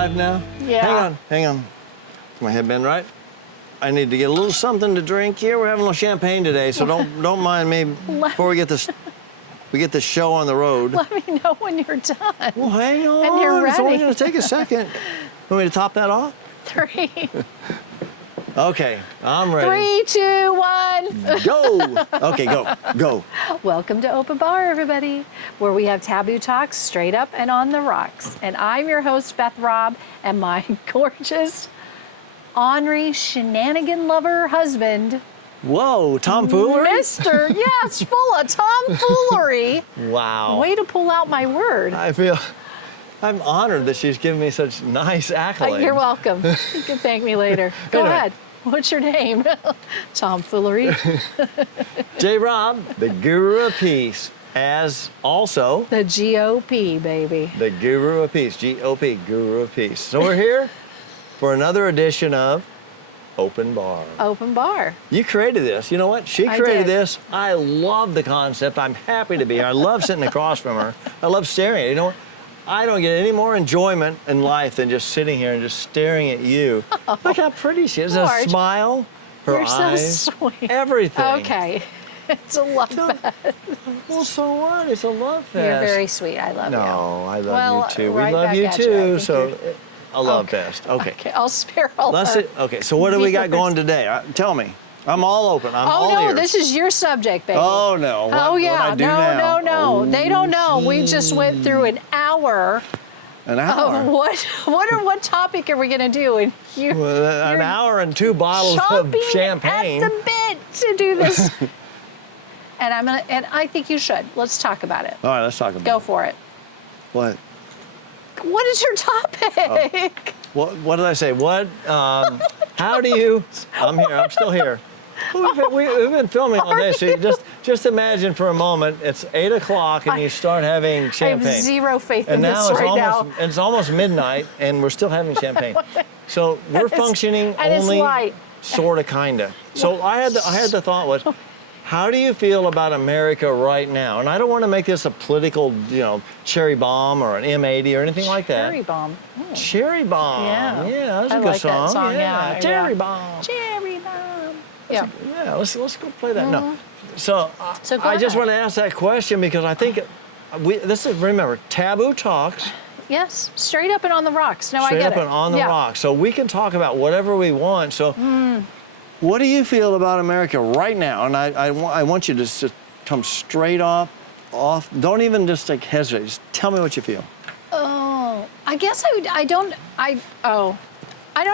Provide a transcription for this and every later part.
live now? Yeah. Hang on. Is my headband right? I need to get a little something to drink here. We're having a little champagne today, so don't mind me before we get this show on the road. Let me know when you're done. Well, hang on. And you're ready. It's only going to take a second. Want me to top that off? 3. Okay, I'm ready. 3, 2, 1. Go. Okay, go. Welcome to Open Bar, everybody, where we have taboo talks straight up and on the rocks. And I'm your host, Beth Robb, and my gorgeous, ornery, shenanigan lover husband. Whoa, tomfoolery? Mr. Yes, full of tomfoolery. Wow. Way to pull out my word. I'm honored that she's given me such nice accolades. You're welcome. You can thank me later. Go ahead. What's your name? Tomfoolery. J. Robb, the Guru of Peace, as also The GOP, baby. the Guru of Peace, G-O-P, Guru of Peace. So we're here for another edition of Open Bar. Open Bar. You created this. You know what? She I created did. this. I love the concept. I'm happy to be here. I love sitting across from her. I love staring at her. You know what? I don't get any more enjoyment in life than just sitting here and just staring at you. Oh, look how pretty she is. George, a smile, her you're eyes, so sweet. everything. Okay. It's a love fest. Well, so what? It's a love fest. You're very sweet. I love you. No, I love Well, you too. right We love back you at you. I too. think So you're- a love fest. Okay. Okay, I'll spare all Let's our see. Okay. So what do we got viewers. going today? Tell me. I'm all open. I'm Oh, all no, ears. this is your subject, baby. Oh no. Oh, yeah. What I do now? No. They don't know. We just went through an hour An hour. of what topic are we going to do? And you, Well, an you're hour and 2 bottles of chomping champagne. at the bit to do this. And I think you should. Let's talk about it. All right, let's talk about Go it. for it. What? What is your topic? What did I say? What? How do you? I'm here. I'm still here. We've been filming all day, so you just imagine for a moment it's 8 o'clock and you start having I have champagne. zero faith And in now this it's right almost now. it's almost midnight and we're still having champagne. So we're functioning and it's only light. sort of kinda. So I had the thought was, how do you feel about America right now? And I don't want to make this a political, cherry bomb or an M80 or anything like that. Cherry bomb. Oh. Cherry bomb. Yeah. Yeah, that's a I good like song. that song, yeah. Cherry bomb. Cherry bomb. Yeah. Yeah, let's go play that. No. So, So go I just ahead. want to ask that question because I think remember, taboo talks, Yes. Straight up and on the rocks. No, I straight get up it. and on the Yeah. rocks. So we can talk about whatever we want. So what do you feel about America right now? And I want you to just come straight off. Don't even just hesitate. Just tell me what you feel. Oh, I guess I don't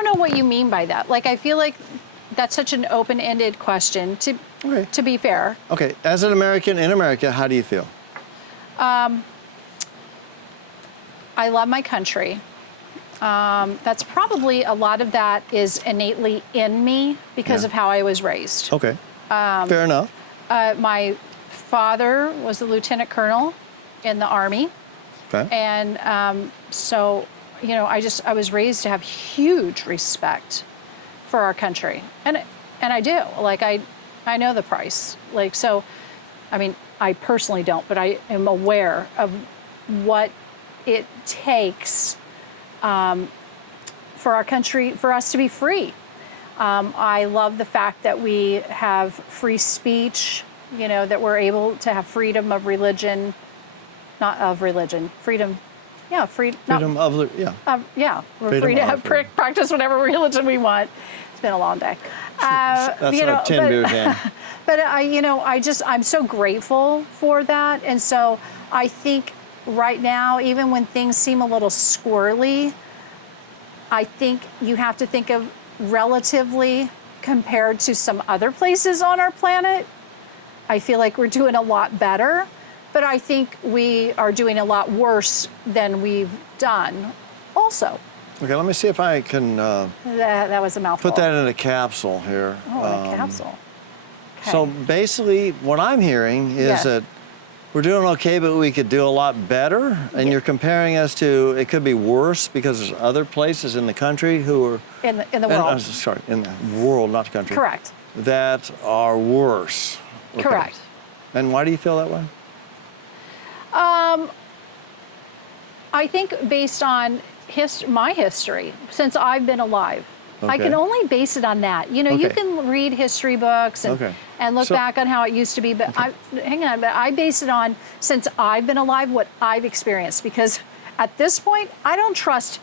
know what you mean by that. Like, I feel like that's such an open-ended question, to be fair. Okay, as an American in America, how do you feel? I love my country. That's probably a lot of that is innately in me because of how I was raised. Okay, fair enough. My father was a lieutenant colonel in the Army. Okay. And so, I was raised to have huge respect for our country. And I do. Like, I know the price. Like, so, I mean, I personally don't, but I am aware of what it takes for our country, for us to be free. I love the fact that we have free speech, that we're able to have freedom of religion, not of religion, freedom. Yeah, Freedom of, yeah, we're Freedom free to of have freedom. practice whatever religion we want. It's been a long day. That's our 10 beers in. But I'm so grateful for that, and so I think right now, even when things seem a little squirrely, I think you have to think of relatively compared to some other places on our planet. I feel like we're doing a lot better, but I think we are doing a lot worse than we've done also. Okay, let me see if I can That was a mouthful. put that in a capsule here. Oh, a capsule. Okay. So basically, what I'm hearing is Yeah. that we're doing okay, but we could do a lot better. And you're comparing us to, it could be worse because there's other places in the country who are... in the world. sorry, in the world, not the country. Correct. That are worse. Okay. Correct. And why do you feel that way? I think based on my history since I've been alive. I can only base it on that. You know, you can read history books and look back on how it used to be, but but I base it on since I've been alive, what I've experienced. Because at this point, I don't trust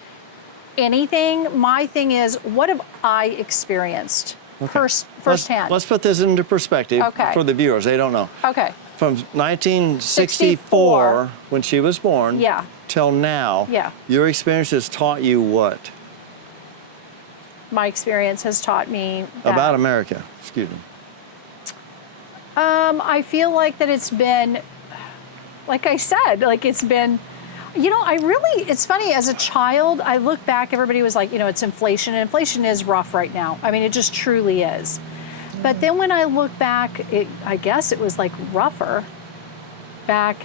anything. My thing is, what have I experienced firsthand? Let's put this into perspective for the viewers. They don't know. Okay. From 1964, when she was born, till now, your experience has taught you what? My experience has taught me about America. Excuse me. I feel like that it's been, like I said, like it's been, you know, it's funny, as a child, I look back, everybody was like, you know, it's inflation, and inflation is rough right now. I mean, it just truly is. But then when I look back, I guess it was like rougher back.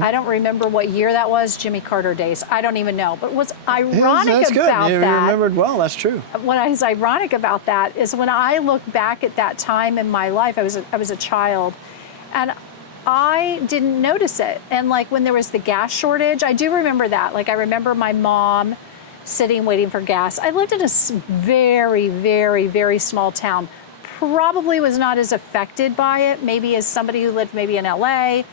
I don't remember what year that was, Jimmy Carter days. I don't even know. But what's ironic about that... You remembered well, that's true. What is ironic about that is when I look back at that time in my life, I was a child, and I didn't notice it. And like when there was the gas shortage, I do remember that. Like I remember my mom sitting waiting for gas. I lived in a very, very, very small town. Probably was not as affected by it, maybe as somebody who lived maybe in LA,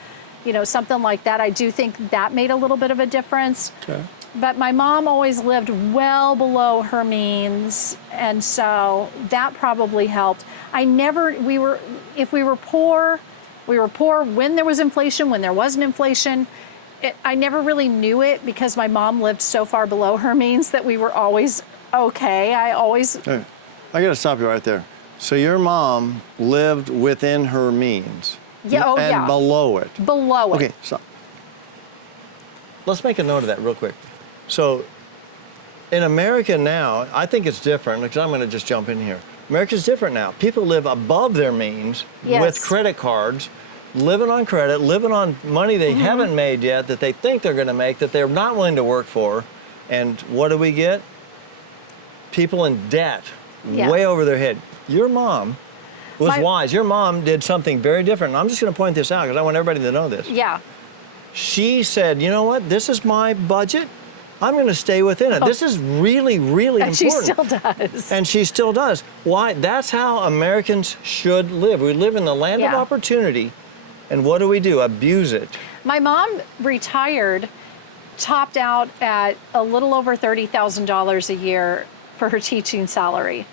you know, something like that. I do think that made a little bit of a difference. Okay. But my mom always lived well below her means, and so that probably helped. If we were poor when there was inflation, when there wasn't inflation. I never really knew it because my mom lived so far below her means that we were always okay. Hey, I gotta stop you right there. So your mom lived within her means. Yeah, and below it. Below it. Okay, stop. Let's make a note of that real quick. So in America now, I think it's different, because I'm going to just jump in here. America's different now. People live above their means with credit cards, living on credit, living on money they haven't made yet, that they think they're going to make, that they're not willing to work for. And what do we get? People in debt, way over their head. Your mom was wise. Your mom did something very different. And I'm just going to point this out because I want everybody to know this. Yeah. She said, you know what? This is my budget. I'm going to stay within it. This is really, really important. And she still does. And she still does. Why? That's how Americans should live. We live in the land of opportunity. And what do? Abuse it. My mom retired, topped out at a little over $30,000 a year for her teaching salary.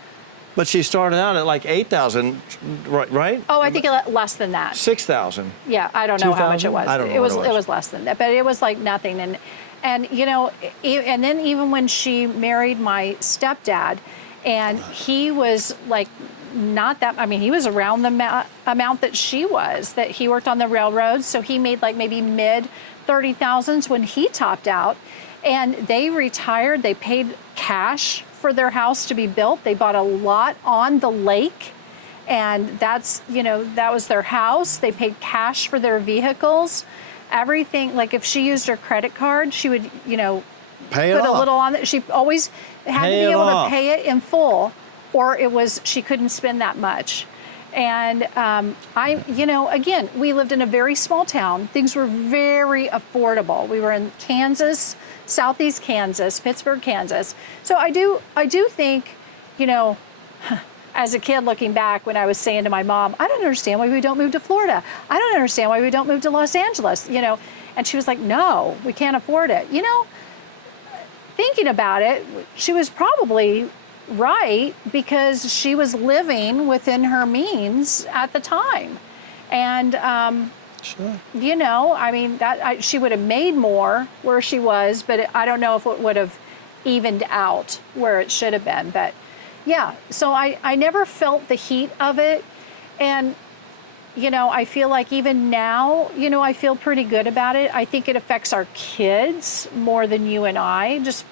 But she started out at like $8,000, right? Oh, I think less than that. $6,000. Yeah, I don't know how much it was. I don't know. It was less than that, but it was like nothing. And you know, and then even when she married my stepdad, and he was like not that. I mean, he was around the amount that she was. That he worked on the railroads, so he made like maybe mid 30,000s when he topped out, and they retired. They paid cash for their house to be built. They bought a lot on the lake, and that's, you know, that was their house. They paid cash for their vehicles, everything. Like if she used her credit card, she would, you know, put a little on it. She always had to be able to pay it in full, or she couldn't spend that much. And you know, again, we lived in a very small town. Things were very affordable. We were in Kansas, Southeast Kansas, Pittsburgh, Kansas. So I do think, you know, as a kid looking back, when I was saying to my mom, I don't understand why we don't move to Florida. I don't understand why we don't move to Los Angeles, you know. And she was like, no, we can't afford it. You know, thinking about it, she was probably right, because she was living within her means at the time. And, you know, I mean, she would have made more where she was, but I don't know if it would have evened out where it should have been. But yeah, so I never felt the heat of it. And, you know, I feel like even now, you know, I feel pretty good about it. I think it affects our kids more than you and I, just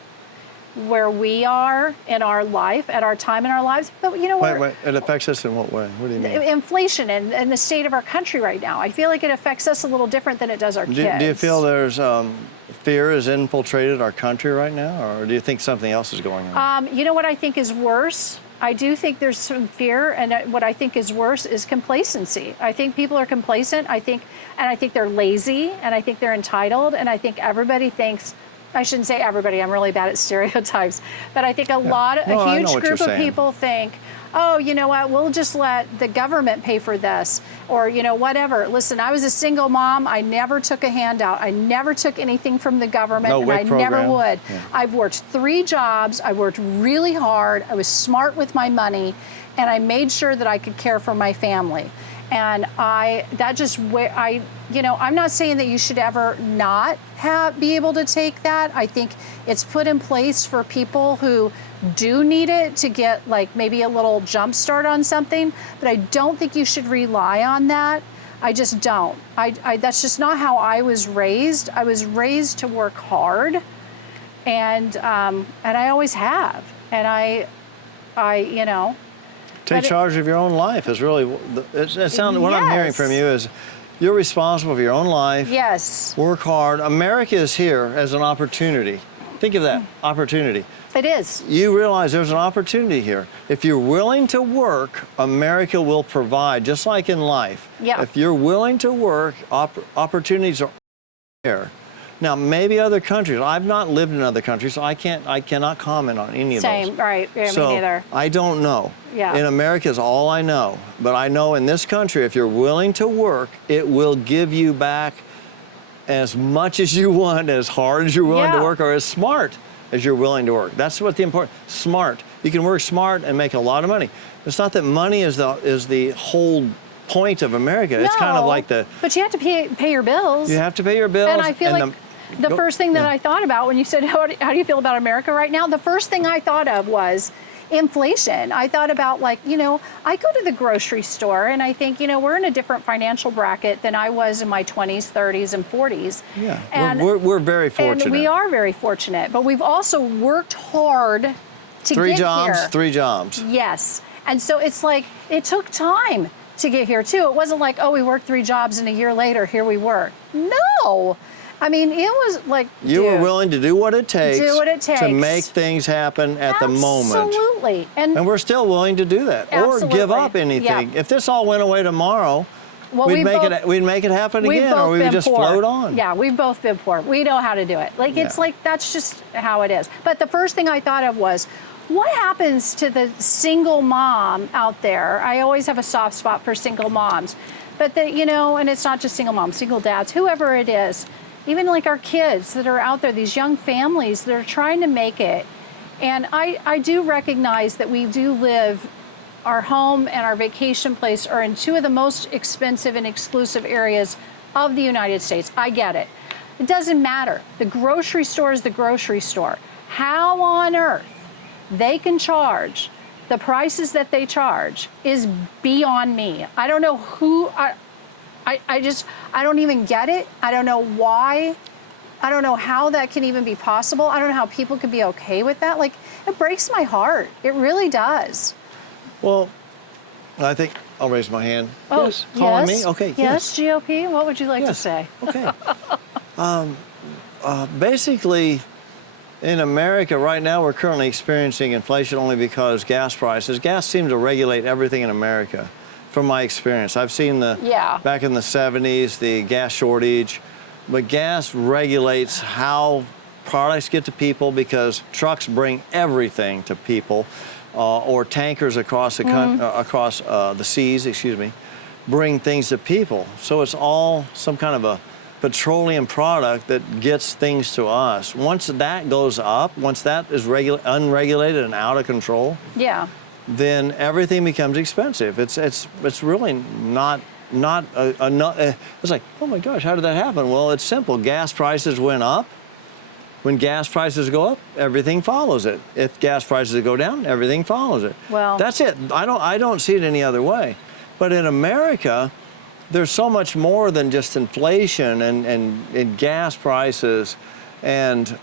where we are in our life, at our time in our lives. But you know what? Wait, it affects us in what way? What do you mean? Inflation and the state of our country right now. I feel like it affects us a little different than it does our kids. Do you feel there's fear has infiltrated our country right now, or do you think something else is going on? You know what I think is worse? I do think there's some fear, and what I think is worse is complacency. I think people are complacent. I think they're lazy, and I think they're entitled, and I think everybody thinks I shouldn't say everybody, I'm really bad at stereotypes, but I think a huge group of people think, oh, you know what, we'll just let the government pay for this, or, you know, whatever. Listen, I was a single mom. I never took a handout. I never took anything from the government, and I never would. Yeah. I've worked 3 jobs. I worked really hard. I was smart with my money, and I made sure that I could care for my family. And you know, I'm not saying that you should ever not be able to take that. I think it's put in place for people who do need it to get like maybe a little jump start on something, but I don't think you should rely on that. I just don't. That's just not how I was raised. I was raised to work hard, and I always have. And I you know. Take charge of your own life is really, what I'm hearing from you is you're responsible for your own life. Yes. Work hard. America is here as an opportunity. Think of that, opportunity. It is. You realize there's an opportunity here. If you're willing to work, America will provide, just like in life. Yeah. If you're willing to work, opportunities are there. Now, maybe other countries. I've not lived in other countries, so I cannot comment on any of those. Same, right? Yeah, so me neither. I don't know. Yeah. In America is all I know. But I know in this country, if you're willing to work, it will give you back as much as you want, as hard as you're willing to work, or as smart as you're willing to work. That's what the important. Smart. You can work smart and make a lot of money. It's not that money is the whole point of America. It's kind of like the. But you have to pay your bills. You have to pay your bills. And I feel like the first thing that I thought about when you said, how do you feel about America right now? The first thing I thought of was inflation. I thought about, like, you know, I go to the grocery store and I think, you know, we're in a different financial bracket than I was in my 20s, 30s, and 40s. Yeah, and we're very fortunate. And we are very fortunate, but we've also worked hard to get here. 3 jobs. Yes. And so it's like, it took time to get here too. It wasn't like, oh, we worked 3 jobs and a year later, here we were. No. I mean, it was like, you were willing to do what it takes to make things happen at the moment. Absolutely. And we're still willing to do that. Absolutely. Or give up anything. Yeah. If this all went away tomorrow, we'd make it happen again, or we would just float on. Yeah, we've both been poor. We know how to do it. Like, it's like, that's just how it is. But the first thing I thought of was, what happens to the single mom out there? I always have a soft spot for single moms. But, you know, and it's not just single moms, single dads, whoever it is. Even like our kids that are out there, these young families that are trying to make it. And I do recognize that we do live, our home and our vacation place are in 2 of the most expensive and exclusive areas of the United States. I get it. It doesn't matter. The grocery store is the grocery store. How on earth they can charge the prices that they charge is beyond me. I don't know who, I don't even get it. I don't know why. I don't know how that can even be possible. I don't know how people could be okay with that. Like, it breaks my heart. It really does. Well, I think I'll raise my hand. Oh, yes. Calling me? Okay. Yes, GOP. What would you like to say? Okay. Basically, in America right now, we're currently experiencing inflation only because gas seems to regulate everything in America. From my experience, I've seen back in the 70s, the gas shortage, but gas regulates how products get to people because trucks bring everything to people, or tankers across the seas, bring things to people. So it's all some kind of a petroleum product that gets things to us. Once that goes up, once that is unregulated and out of control, then everything becomes expensive. It's really not it's like, oh my gosh, how did that happen? Well, it's simple. Gas prices went up. When gas prices go up, everything follows it. If gas prices go down, everything follows it. Well, that's it. I don't see it any other way. But in America, there's so much more than just inflation and gas prices, and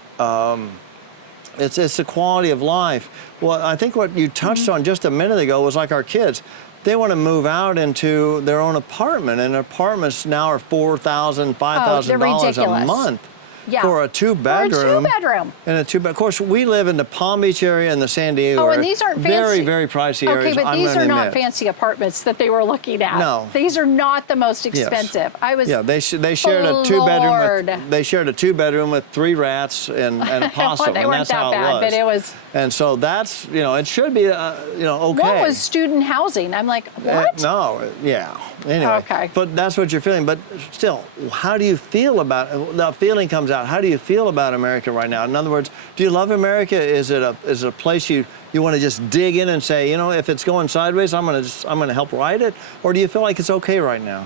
it's the quality of life. Well, I think what you touched on just a minute ago was like our kids. They want to move out into their own apartment, and apartments now are $4,000, $5,000 a month. Yeah. For a two-bedroom. For a two-bedroom. And a two-bed. Of course, we live in the Palm Beach area and the San Diego area. Oh, and these aren't very, fancy. very pricey Okay, areas. but these are not fancy apartments that they were looking at. No. These are not the most expensive. Yes. I was. Yeah, they shared a two-bedroom. They shared a two-bedroom with 3 rats and a possum, well, they and weren't that's that how bad, it was. but it was. And so that's, it should be, okay. One was student housing. I'm like, what? No, yeah. Anyway, Okay. But that's what you're feeling. But still, how do you feel about it? The feeling comes out. How do you feel about America right now? In other words, do you love America? Is it a place you want to just dig in and say, if it's going sideways, I'm gonna help right it? Or do you feel like it's okay right now?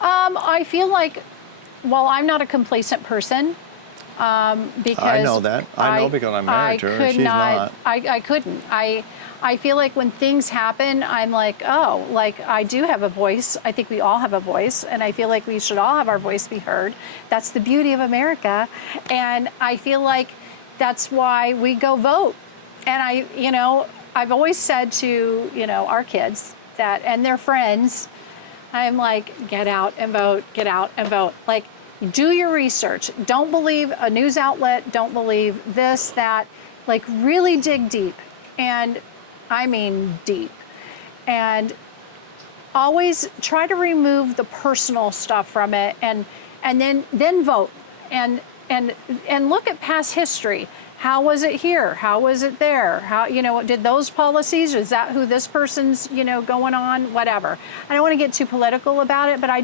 I feel like, well, I'm not a complacent person. Because I know that. I know because I'm married to her and she's not. I couldn't. I feel like when things happen, I'm like, oh, like I do have a voice. I think we all have a voice, and I feel like we should all have our voice be heard. That's the beauty of America, and I feel like that's why we go vote. And I've always said to our kids that, and their friends, I'm like, get out and vote, get out and vote. Like, do your research. Don't believe a news outlet. Don't believe this, that. Like, really dig deep. And I mean deep. And always try to remove the personal stuff from it and then vote. And look at past history. How was it here? How was it there? How, did those policies, is that who this person's, going on? Whatever. I don't want to get too political about it, but I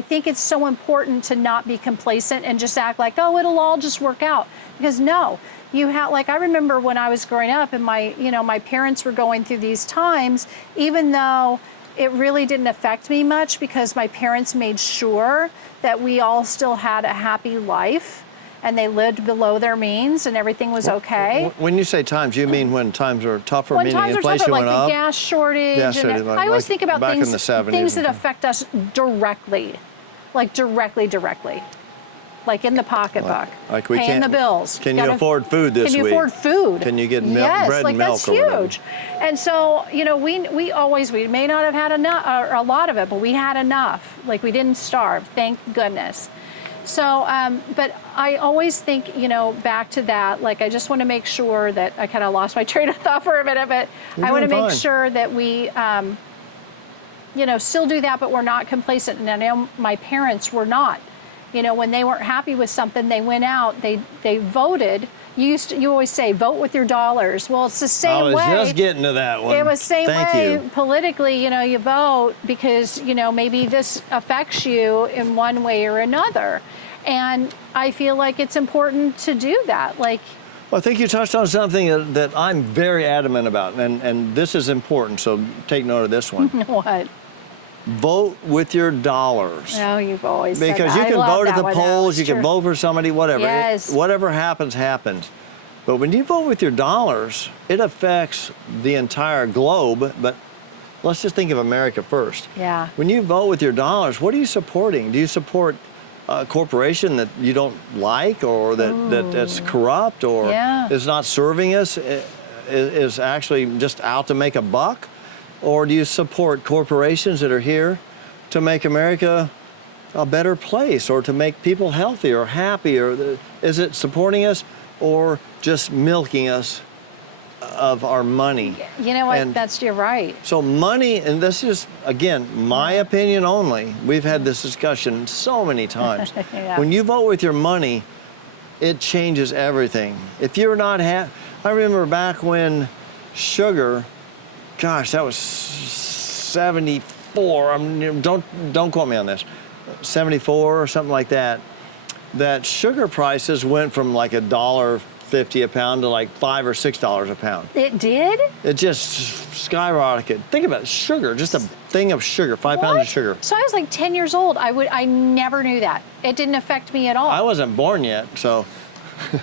think it's so important to not be complacent and just act like, oh, it'll all just work out. Because no, you have, like, I remember when I was growing up and my parents were going through these times, even though it really didn't affect me much because my parents made sure that we all still had a happy life and they lived below their means and everything was okay. When you say times, you mean when times are tougher, when meaning times inflation are tougher, went like up? the gas shortage. I always think about back things, in the 70s things that affect us directly, like directly, like in the pocketbook, like we paying can't, the bills. Can you afford food this week? Can you afford food? Can you get yes, bread like and milk? That's or whatever? huge. And so, we may not have had enough, or a lot of it, but we had enough. Like, we didn't starve, thank goodness. So, but I always think, back to that, like, I just want to make sure that I kind of lost my train of thought for a minute, but I want to make sure that we, still do that, but we're not complacent. And I know my parents were not. When they weren't happy with something, they went out, they voted. You always say, vote with your dollars. Well, it's the same way. I was just getting to that one. It was the same Thank way you. politically, you vote because, maybe this affects you in one way or another. And I feel like it's important to do that. Like, well, I think you touched on something that I'm very adamant about, and this is important, so take note of this one. what? Vote with your dollars. No, you've always said because that. you can I love vote at that the one, polls, though. you can vote for somebody, whatever. Yes. Whatever happens, happens. But when you vote with your dollars, it affects the entire globe. But let's just think of America first. Yeah. When you vote with your dollars, what are you supporting? Do you support a corporation that you don't like, or that's corrupt, or is not serving us, is actually just out to make a buck? Or do you support corporations that are here to make America a better place, or to make people healthy or happy? Or is it supporting us or just milking us of our money? You know what? You're right. So money, and this is, again, my opinion only. We've had this discussion so many times. Yeah. When you vote with your money, it changes everything. If you're not I remember back when sugar, gosh, that was 74. Don't quote me on this. 74 or something like that. That sugar prices went from like $1.50 a pound to like $5 or $6 a pound. It did? It just skyrocketed. Think about it, sugar, just a thing of sugar, 5 pounds of sugar. So I was like 10 years old. I never knew that. It didn't affect me at all. I wasn't born yet, so.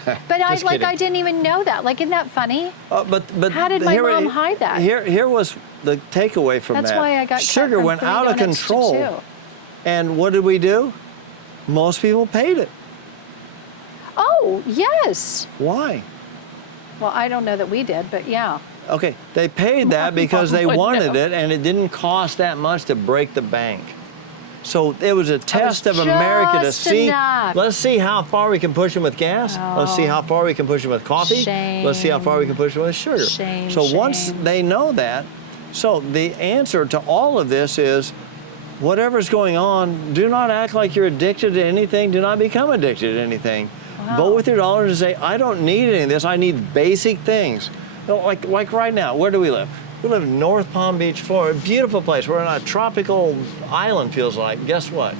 But I didn't even know that. Like, isn't that funny? But how did my mom hide that? Here was the takeaway from that. That's why I got sugar cut went from out of control. And what did we do? Most people paid it. Oh, yes. Why? Well, I don't know that we did, but yeah. Okay, they paid that because they wanted it, and it didn't cost that much to break the bank. So it was a test of America to just see. enough. Let's see how far we can push them with gas. Let's see how far we can push them with coffee. Let's see how far we can push them with sugar. So once they know that, so the answer to all of this is, whatever's going on, do not act like you're addicted to anything. Do not become addicted to anything. Vote with your dollars and say, I don't need any of this. I need basic things. Like right now, where do we live? We live in North Palm Beach, Florida, a beautiful place. We're on a tropical island, feels like. Guess what?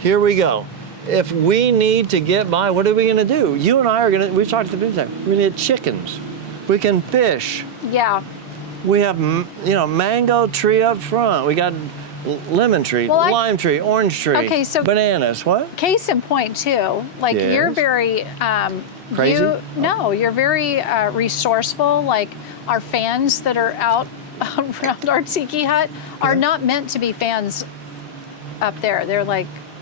Here we go. If we need to get by, what are we going to do? You and I are going to, we've talked to the time, we need chickens. We can fish. Yeah. We have, mango tree up front. We got lemon tree, lime tree, orange tree, okay, so bananas. What? Case in point, too. Like, you're very... Crazy? No, you're very resourceful. Like, our fans that are out around our tiki hut are not meant to be fans up there.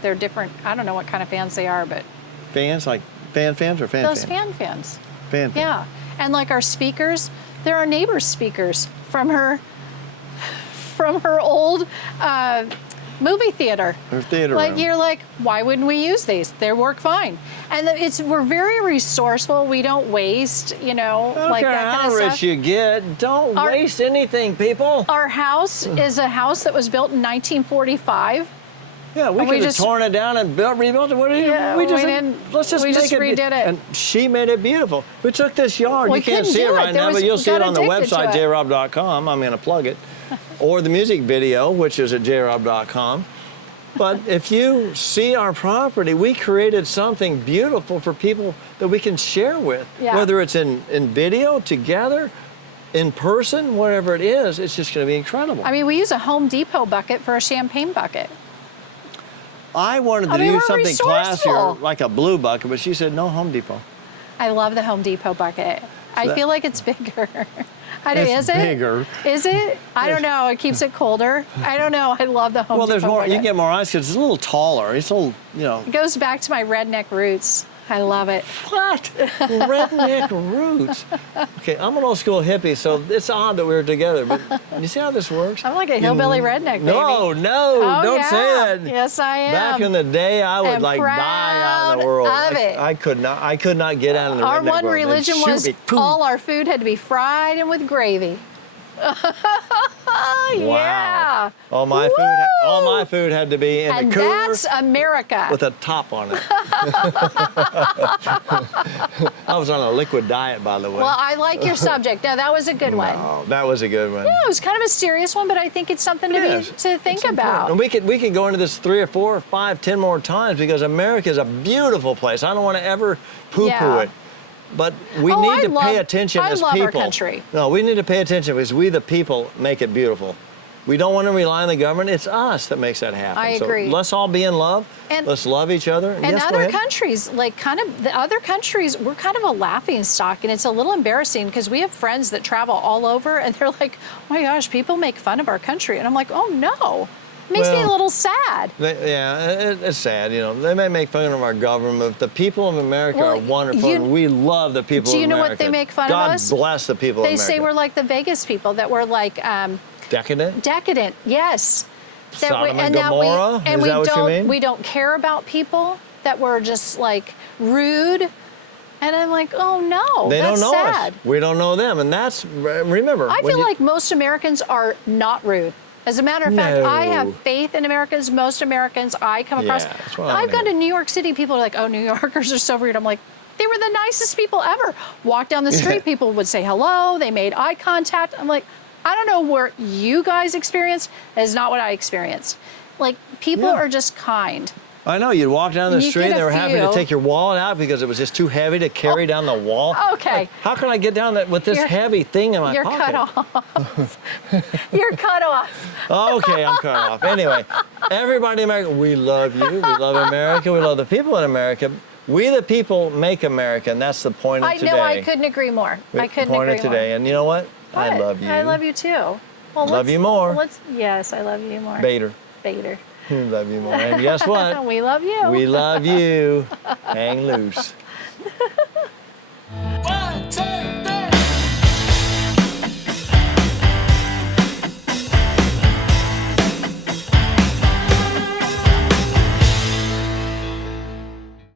They're different. I don't know what kind of fans they are, but... Fans? Like fans or fan those fans? fans. Fan fans. Yeah. And like our speakers, they're our neighbor's speakers from her old movie theater. Her theater Like, room. you're like, why wouldn't we use these? They work fine. And we're very resourceful. We don't waste, I don't like care that how kind of rich stuff. you get. Don't waste anything, people. Our house is a house that was built in 1945. Yeah, we could have torn it down and rebuilt it. What do you? Yeah, we just didn't. let's just We make just it. redid it. And she made it beautiful. We took this yard. We You can't couldn't see it do it. right now, but you'll see it on the got addicted website to it. jrob.com. I'm going to plug it, or the music video, which is at jrob.com. But if you see our property, we created something beautiful for people that we can share with. Yeah. Whether it's in video, together, in person, whatever it is, it's just going to be incredible. I mean, we use a Home Depot bucket for a champagne bucket. I wanted to we're use something resourceful. classier, like a blue bucket, but she said no Home Depot. I love the Home Depot bucket. I feel like it's bigger. It's bigger. Is it? I don't know. It keeps it colder. I don't know. I love the Home Well, Depot there's more. bucket. You can get more ice because it's a little taller. It's a little, It goes back to my redneck roots. I love it. What? Redneck roots. Okay, I'm an old school hippie, so it's odd that we're together. But you see how this works? I'm like a hillbilly redneck, baby. No, Oh, don't yeah. say that. Yes, I am. Back in the day, I would I'm die out in the proud world. of it. I could not get out of the Our redneck one world. They'd religion shoot was me. Boom. all our food had to be fried and with gravy. Yeah. All my food had to be in And the cooler that's America. with a top on it. I was on a liquid diet, by the way. Well, I like your subject. No, that was a good one. Oh, that was a good one. Yeah, it was kind of a serious one, but I think it's something to think about. And we can go into this 3 or 4 or 5, 10 more times because America is a beautiful place. I don't want to ever poo-poo Yeah. it. But we need to pay attention as I people. love our country. No, we need to pay attention because we, the people, make it beautiful. We don't want to rely on the government. It's us that makes that happen. I agree. So let's all be in love. And- let's love each other. And yes, go other ahead. countries, like the other countries, we're kind of a laughing stock, and it's a little embarrassing because we have friends that travel all over, and they're like, "Oh my gosh, people make fun of our country," and I'm like, "Oh no." It makes me a little sad. It's sad, They may make fun of our government, but the people of America are wonderful, and we love the people of America. Do you know what they make fun of us? God bless the people of They America. say we're like the Vegas people, that we're like decadent? decadent. Yes. Sodom and Gomorrah? Is that what you mean? We don't care about people. That we're just like rude. And I'm like, oh no, They that's don't know sad. us. We don't know them, and that's remember. I feel like most Americans are not rude. As a matter of fact, I have faith in Americans. Most Americans I come across. Yeah, that's what I I've gone mean. to New York City. People are like, oh, New Yorkers are so rude. I'm like, they were the nicest people ever. Walk down the street, people would say hello. They made eye contact. I'm like, I don't know where you guys experienced. That is not what I experienced. Like, people are just kind. I know, you'd walk down the And you street, get they a were happy to few. take your wallet out because it was just too heavy to carry down the wall. Okay. Like, how can I get down that with this heavy thing in my You're pocket? cut off. You're cut off. Okay, I'm cut off. Anyway, everybody in America, we love you. We love America. We love the people in America. We the people make America, and that's the point of I today. know, I couldn't agree more. I couldn't point agree of today. more. And you know what? I What? love you. I love you too. Well, Love you more. Yes, I love you more. Bader. Bader. Love you more. And guess what? We love you. We love you. Hang loose.